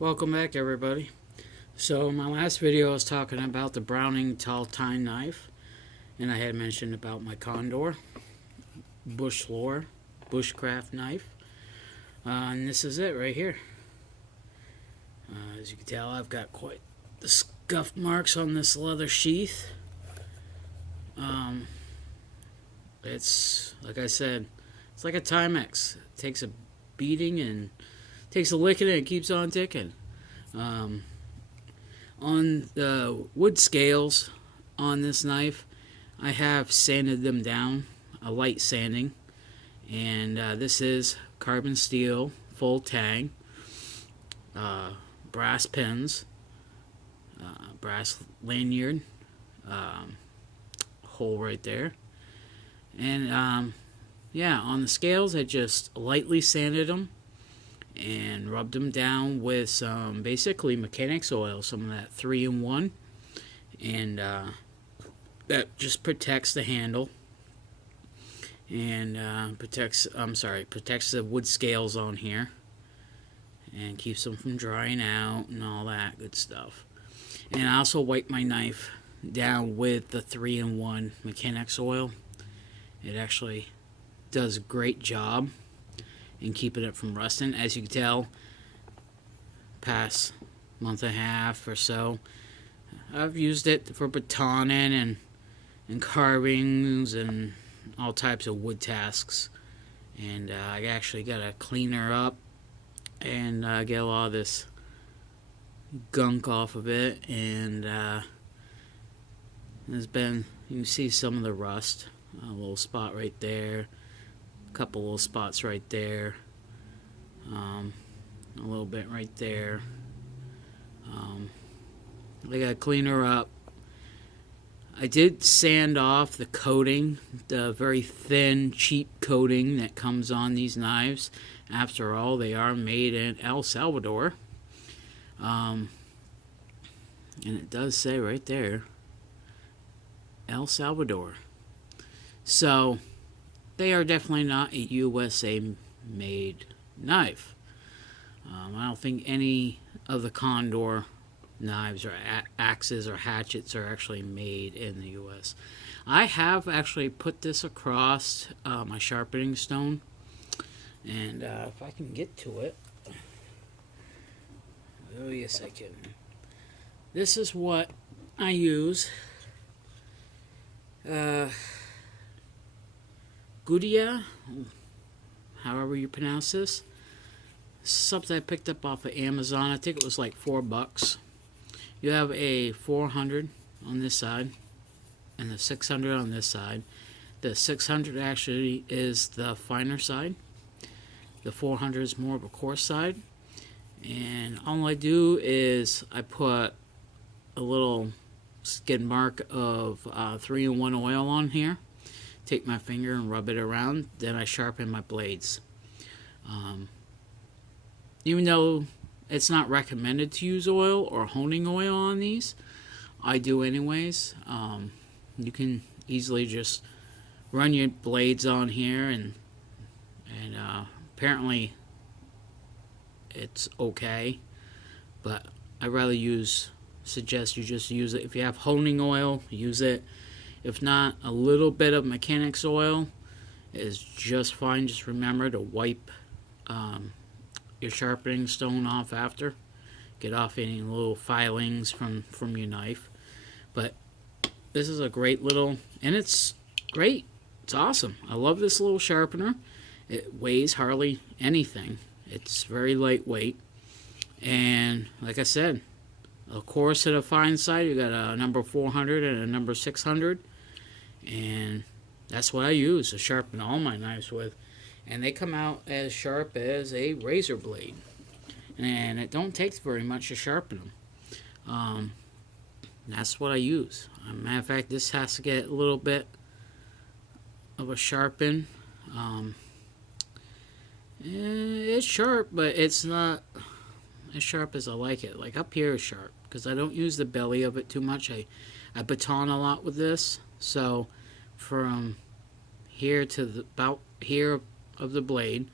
Welcome back, everybody. So in my last video I was talking about the Browning tall tine knife, and I had mentioned about my Condor bushlore bushcraft knife, and this is it right here. As you can tell, I've got quite the scuff marks on this leather sheath. It's like I said, it's like a Timex. It takes a beating and takes a licking and it keeps on ticking. On the wood scales on this knife, I have sanded them down, a light sanding, and this is carbon steel, full tang, brass pins, brass lanyard, hole right there, and yeah, on the scales I just lightly sanded them and rubbed them down with some basically mechanics oil, some of that 3-in-1, and that just protects the handle and protects the wood scales on here and keeps them from drying out and all that good stuff. And I also wipe my knife down with the 3-in-1 mechanics oil. It actually does a great job in keeping it from rusting. As you can tell, past month and a half or so, I've used it for batoning and carvings and all types of wood tasks. And I actually got to clean her up and get a lot of this gunk off of it. And there's been, you can see some of the rust. A little spot right there, a couple little spots right there, a little bit right there. I gotta clean her up. I did sand off the coating, the very thin, cheap coating that comes on these knives. After all, they are made in El Salvador. And it does say right there, El Salvador. So, they are definitely not a USA made knife. I don't think any of the Condor knives or axes or hatchets are actually made in the US. I have actually put this across my sharpening stone, and if I can get to it, oh yes I can. This is what I use. Gudia, however you pronounce this. Something I picked up off of Amazon. I think it was like $4. You have a 400 on this side and the 600 on this side. The 600 actually is the finer side. The 400 is more of a coarse side. And all I do is I put a little skid mark of 3-in-1 oil on here. Take my finger and rub it around. Then I sharpen my blades. Even though it's not recommended to use oil or honing oil on these, I do anyways. You can easily just run your blades on here, and apparently it's okay. But I rather suggest you just use it. If you have honing oil, use it. If not, a little bit of mechanics oil is just fine. Just remember to wipe your sharpening stone off after. Get off any little filings from your knife. But this is a great little, and it's great. It's awesome. I love this little sharpener. It weighs hardly anything. It's very lightweight. And like I said, of course, at a fine side, you got a number 400 and a number 600. And that's what I use to sharpen all my knives with. And they come out as sharp as a razor blade. And it don't take very much to sharpen them. That's what I use. Matter of fact, this has to get a little bit of a sharpen. It's sharp, but it's not as sharp as I like it. Like up here is sharp, because I don't use the belly of it too much. I baton a lot with this. So from here to about here of the blade,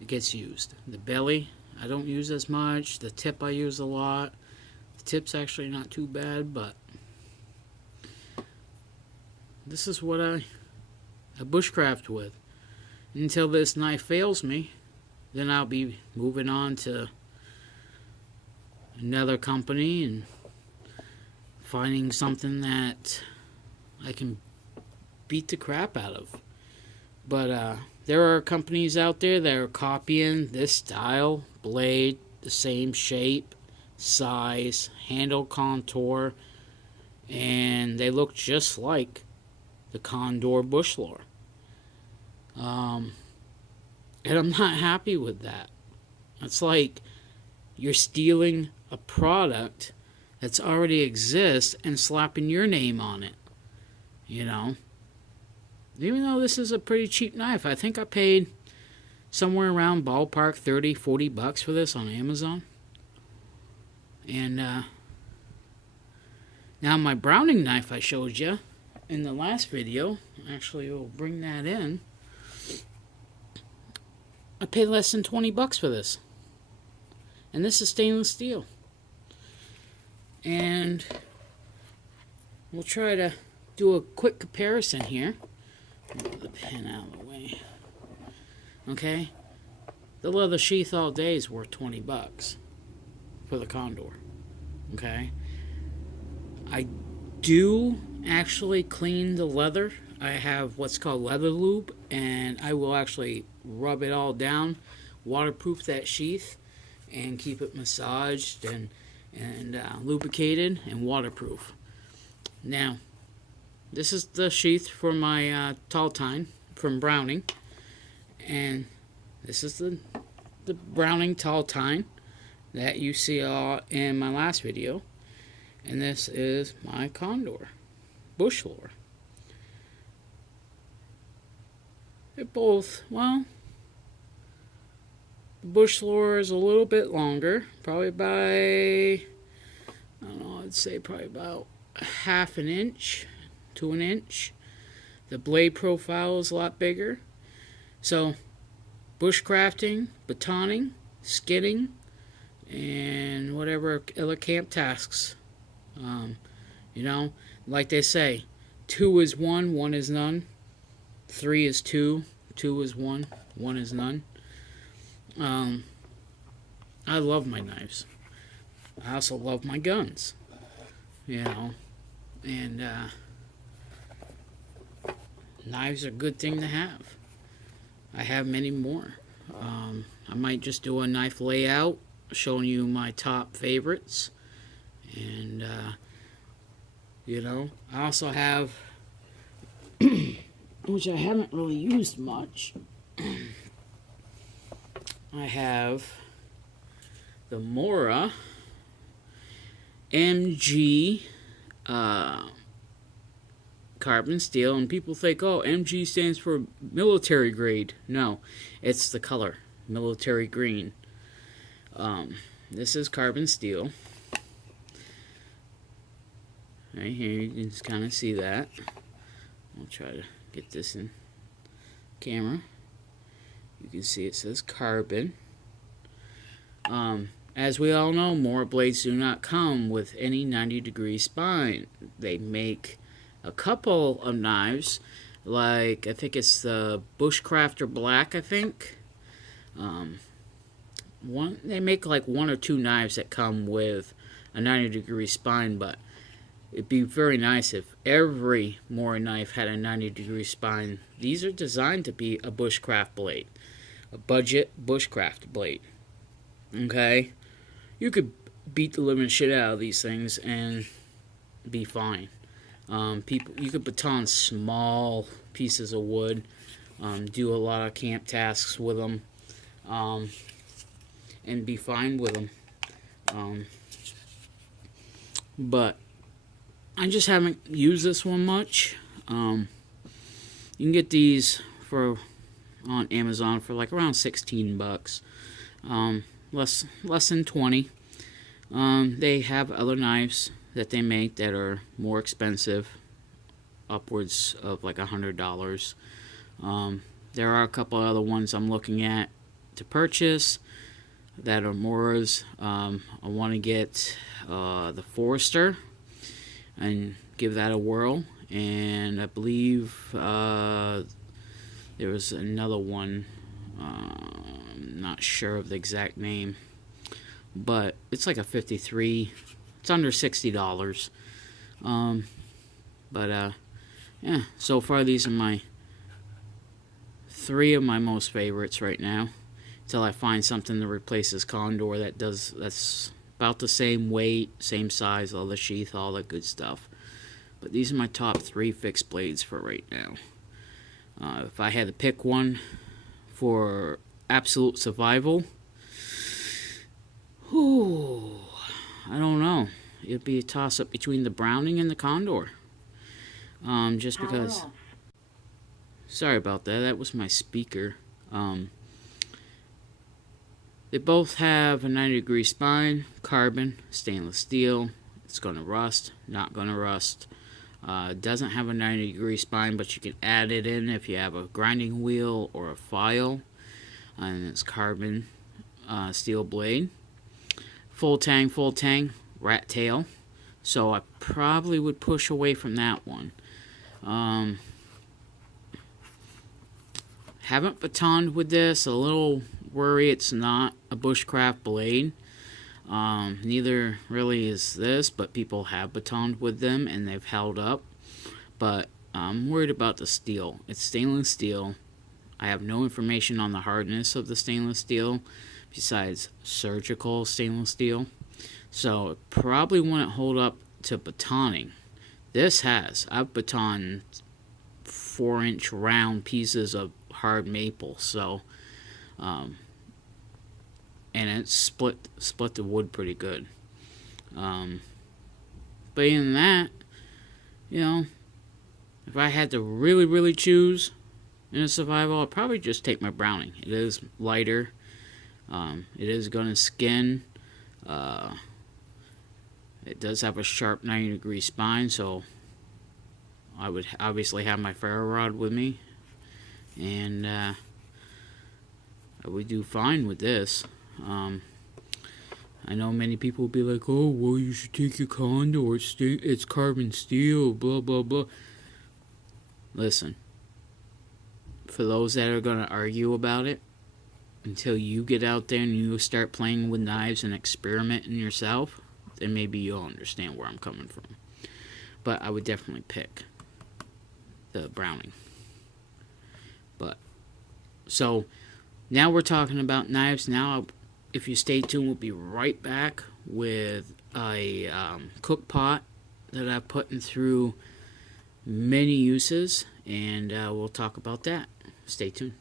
it gets used. The belly, I don't use as much. The tip I use a lot. The tip's actually not too bad, but this is what I bushcraft with. Until this knife fails me, then I'll be moving on to another company and finding something that I can beat the crap out of. But there are companies out there that are copying this style, blade, the same shape, size, handle contour, and they look just like the Condor bushlore. And I'm not happy with that. It's like you're stealing a product that's already exists and slapping your name on it. You know? Even though this is a pretty cheap knife, I think I paid somewhere around ballpark $30-40 for this on Amazon. And now my Browning knife I showed you in the last video, actually we'll bring that in. I paid less than $20 for this. And this is stainless steel. And we'll try to do a quick comparison here. Move the pen out of the way. Okay? The leather sheath all day is worth $20 for the Condor. Okay? I do actually clean the leather. I have what's called leather lube, and I will actually rub it all down, waterproof that sheath, and keep it massaged and lubricated and waterproof. Now, this is the sheath for my tall tine from Browning, and this is the Browning tall tine that you see in my last video, and this is my Condor bushlore. They're both, well, the bushlore is a little bit longer, probably by, I don't know, I'd say probably about half an inch to an inch. The blade profile is a lot bigger. So, bushcrafting, batoning, skidding, and whatever other camp tasks. You know, like they say, 2 is 1, 1 is none. 3 is 2, 2 is 1, 1 is none. I love my knives. I also love my guns. You know, and knives are a good thing to have. I have many more. I might just do a knife layout showing you my top favorites. And, you know, I also have, which I haven't really used much, I have the Mora MG carbon steel, and people think, oh, MG stands for military grade. No, it's the color, military green. This is carbon steel. Right here, you can just kind of see that. I'll try to get this in camera. You can see it says carbon. As we all know, Mora blades do not come with any 90-degree spine. They make a couple of knives, like I think it's the Bushcrafter Black, I think. They make like 1 or 2 knives that come with a 90-degree spine, but it'd be very nice if every Mora knife had a 90-degree spine. These are designed to be a bushcraft blade, a budget bushcraft blade. Okay? You could beat the living shit out of these things and be fine. You could baton small pieces of wood, do a lot of camp tasks with them, and be fine with them. But I just haven't used this one much. You can get these on Amazon for like around $16. Less than 20. They have other knives that they make that are more expensive, upwards of like $100. There are a couple other ones I'm looking at to purchase. that are Moras. I want to get the Forester and give that a whirl. And I believe there was another one. I'm not sure of the exact name, but it's like a 53. It's under $60. Yeah. So far, these are my 3 of my most favorites right now. Until I find something to replace this Condor that's about the same weight, same size, all the sheath, all that good stuff. But these are my top 3 fixed blades for right now. If I had to pick one for absolute survival, I don't know. It'd be a toss-up between the Browning and the Condor. Just because... Sorry about that. That was my speaker. They both have a 90-degree spine, carbon, stainless steel. It's going to rust, not going to rust. Doesn't have a 90-degree spine, but you can add it in if you have a grinding wheel or a file. And it's carbon steel blade. Full tang, rat tail. So I probably would push away from that one. Haven't batoned with this. A little worry it's not a bushcraft blade. Neither really is this, but people have batoned with them and they've held up. But I'm worried about the steel. It's stainless steel. I have no information on the hardness of the stainless steel besides surgical stainless steel. So it probably wouldn't hold up to batoning. This has. I've batoned 4-inch round pieces of hard maple, so and it split the wood pretty good. But even that, you know, if I had to really choose in a survival, I'd probably just take my Browning. It is lighter. It is gonna skin. It does have a sharp 90-degree spine, so I would obviously have my ferro rod with me, and I would do fine with this. I know many people will be like, "Oh, well, you should take your Condor. It's carbon steel, blah blah blah." Listen, for those that are gonna argue about it, until you get out there and you start playing with knives and experimenting yourself, then maybe you'll understand where I'm coming from. But I would definitely pick the Browning. But so now we're talking about knives. Now, if you stay tuned, we'll be right back with a cook pot that I've put through many uses, and we'll talk about that. Stay tuned.